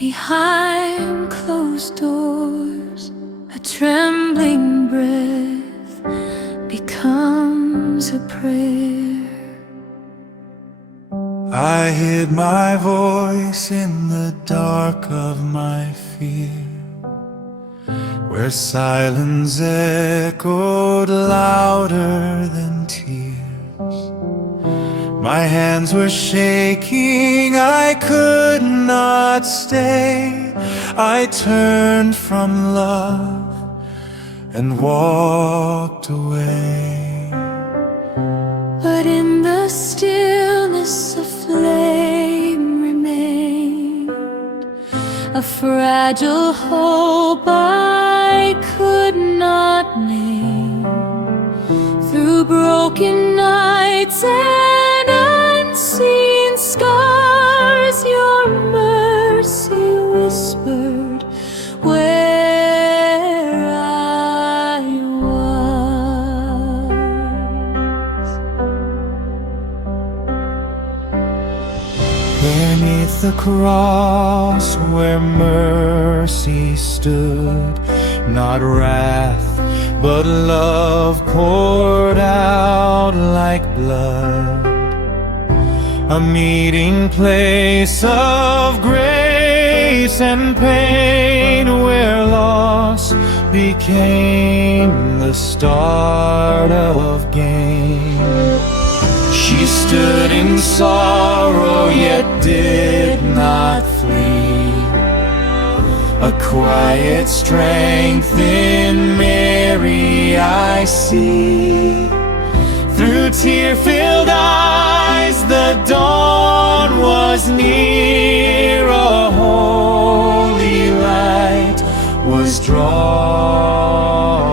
Behind closed doors, a trembling breath becomes a prayer. I hid my voice in the dark of my fear, where silence echoed louder than tears. My hands were shaking, I could not stay. I turned from love and walked away. But in the stillness a flame remained, a fragile hope I could not name. Through broken nights and unseen scars, your mercy whispered where I was. Beneath the cross where mercy stood, not wrath but love poured out like blood. A meeting place of grace and pain, where loss became the start of gain. She stood in sorrow yet did not flee, a quiet strength in Mary I see. Through tear-filled eyes the dawn was near, a holy light was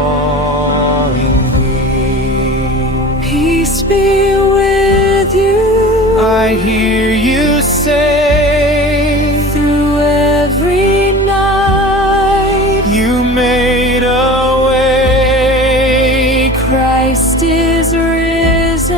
drawing near. Peace be with you, I hear you say, through every night you made a way. Christ is risen,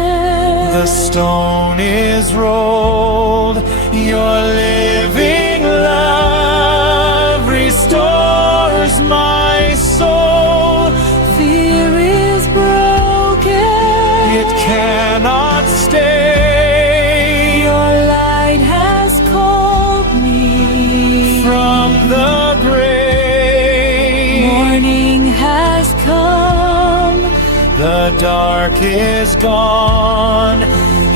The stone is rolled, your living love restores my soul. fear is broken, It cannot stay. your light has called me From the grave, morning has come. the dark is gone.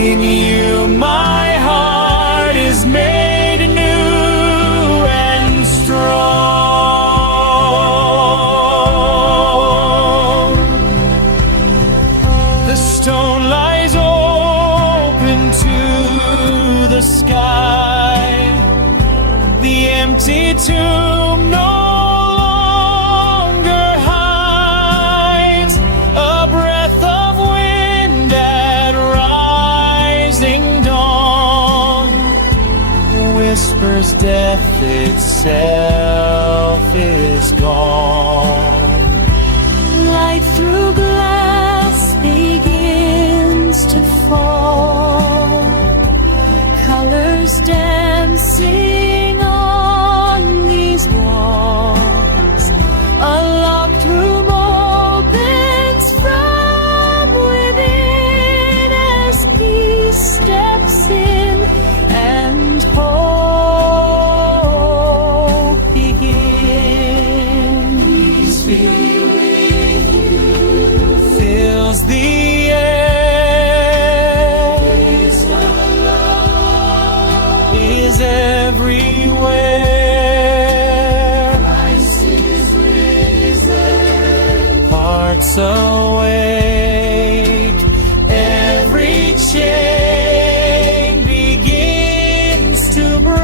In you my heart is made new and strong. The stone lies open to the sky, the empty tomb no longer hides a breath of wind at rising dawn, whispers death itself is gone. Light through glass begins to fall, colors dancing on these walls. A locked room opens from within as peace steps in and hope begins. Peace be with you, Fills the air, is everywhere. Christ is risen. Hearts awake, every chain begins to break.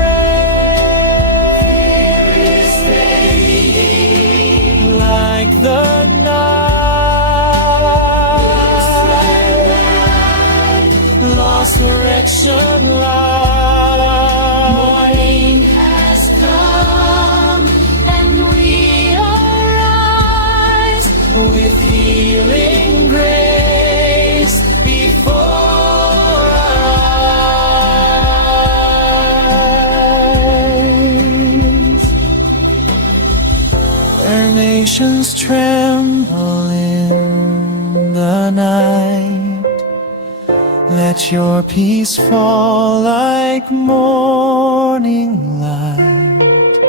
Like the night, lost direction lies. Morning has come and we arise with healing grace. Oceans tremble in the night. Let your peace fall like morning light.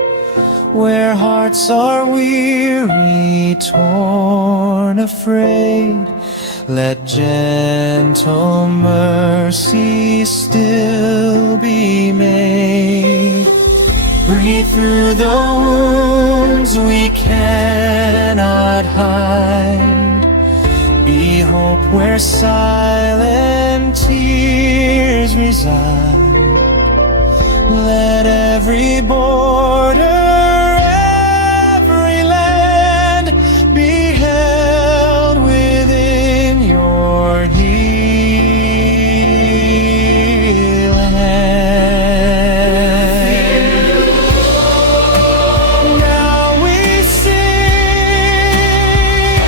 Where hearts are weary, torn, afraid, let gentle mercy still be made. Breathe through the wounds we cannot hide. Be hope where silent tears reside. Let every border, every land be held within your healing hand. Now we sing.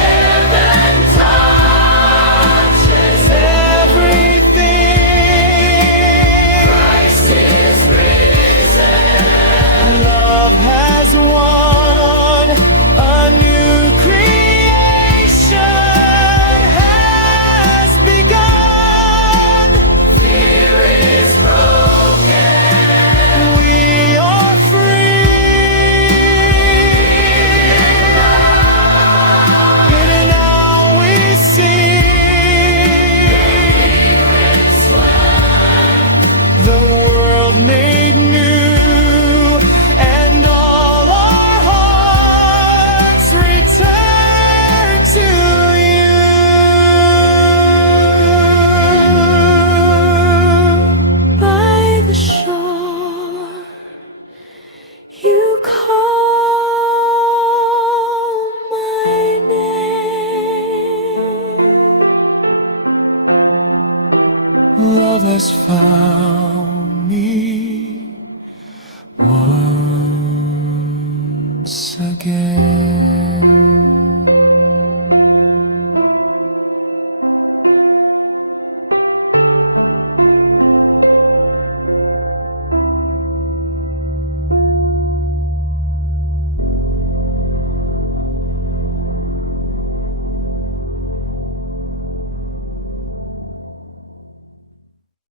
Heaven touches everything. Christ is risen. Love has won. A new creation has begun. Fear is broken. We are free. And now we sing. The world made new, and all our hearts return to you. By the shore, you call my name. Love has found